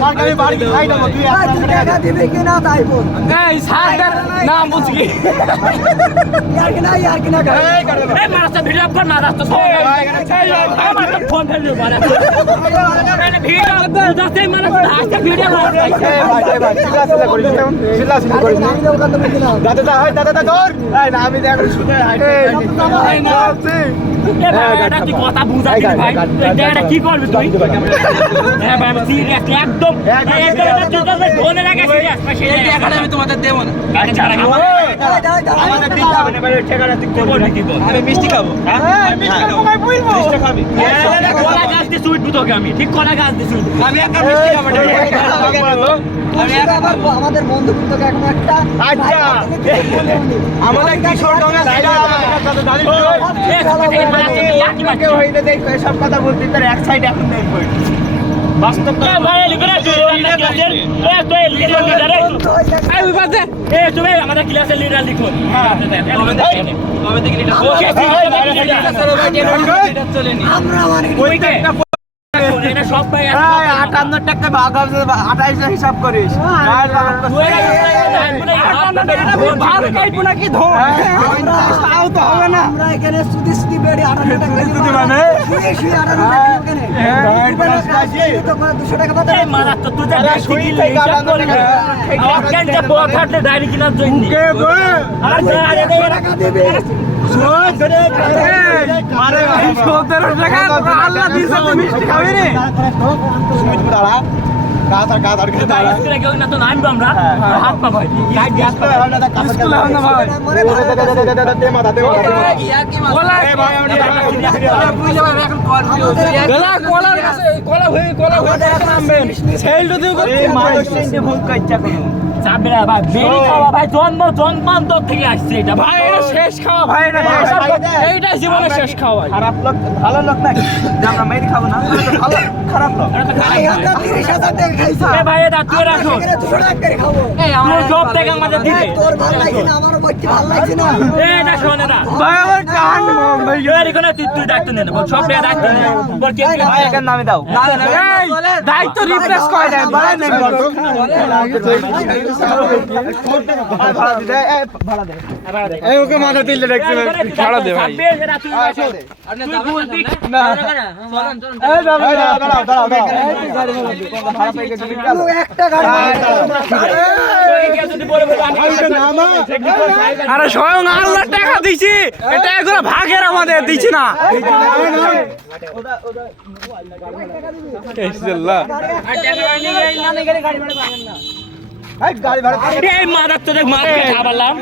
সরকারি বাড়ি খাই দেবো তুই টাকা দিবি কিনা তাই বল এই সারদার নাম বুঝি यार किना এই মারাটা ভিডিও কর মারাস তো আমার তো ফোন ফেলে মারা মানে ভিডিও যাতে মারাস আজকে ভিডিও মারাস ভাই চিল্লা করিস দাদা ধর এই না আমি দেখ শুনে এটা কি কথা বুঝাবি ভাই এটা কি করবি তুই হ্যাঁ ভাই আমি সিরিয়াস একদম ধরে রাখা সিরিয়াস এই টাকাটা আমি তোমাদের দেব না আমাদের দিতে হবে না ভাই ঠিকানা ঠিক করব আমি মিষ্টি খাবো হ্যাঁ আমি মিষ্টি খাবো ভাই বলবো মিষ্টি খাবি কলা গাছ দিয়ে সুইট তোকে আমি ঠিক কলা গাছ দিয়ে সুইট আমি একটা মিষ্টি খাবো আমাদের বন্ধুত্বকে এখন একটা আচ্ছা আমাদের কিশোর ডঙ্গা সাইডে আমাদের দাঁড়িয়ে কেউ হইতে দেখ সব কথা বলতে তার এক সাইড এখন নেই কই বাস্তব ভাই লিখরা এ তো লিডার এই বাজে এ তুমি আমাদের ক্লাসের লিডার লিখো হ্যাঁ তবে থেকে লিডার আমরা মানে এটা সব ভাই 58 টাকা ভাগ হবে 28 হিসাব করিস ভাগ কাইবো নাকি ধর তাও তো হবে না আমরা এখানে সুদি বেড়ি 58 টাকা সুদি মানে শুই 58 টাকা এখানে তো 200 টাকা পাতা এই মারা তো তুই যা শুই হিসাব করে অর্গানটা বড় কাটলে ডাইরি কিনার জন্য কে গো আর টাকা দেবে মারে ভাই 17 টাকা আল্লাহ দিছে তুমি মিষ্টি খাবি রে সুমিত দাঁড়া গাদার করে দাঁড়া স্কুলে কেউ না তো নামবো আমরা হাত পা ভাই গাইড গ্যাস করে স্কুলে হবে না ভাই দে মাথা কোলা এ ভাই আমরা বুঝে ভাই এখন কল গলা কোলার কাছে কোলা হয়ে নামবেন সেলটো দিও এই মানুষ তিনটে ভুল কাইচ্চা করো চাবরে ভাই বেরি খাওয়া ভাই জন্মান্তর থেকে আসছে এটা ভাই এটা শেষ খাওয়া ভাই এটা এইটা জীবনের শেষ খাওয়া খারাপ লোক ভালো লোক না যে আমরা মেরি খাবো না ভালো খারাপ লোক ভাই আমরা 30000 টাকা খাইছি এ ভাই এটা তুই রাখো 200 টাকা করে খাবো এই আমার জব থেকে আমাদের দিতে তোর ভালো লাগছে না আমারও বইতে ভালো লাগছে না এটা শোনে না ভাই আমার কান ভাই এর কোনে তুই দায়িত্ব নে না বল সব দায়িত্ব নে বল কে ভাই এখানে নামে দাও এই দায়িত্ব রিপ্লেস করে দেন ভাড়া নেই ভাড়া দে এই ওকে মাথা দিলে দেখতে ভাড়া দে ভাই আপনি বলবি না এই দাঁড়াও ভাড়া পাই গেছে একটা গাড়ি আরে স্বয়ং আল্লাহ টাকা দিছি এটা এগুলো ভাগের আমাদের দিছি না গাড়ি ভাড়া এই মাদার তো দেখ মার খাবারলাম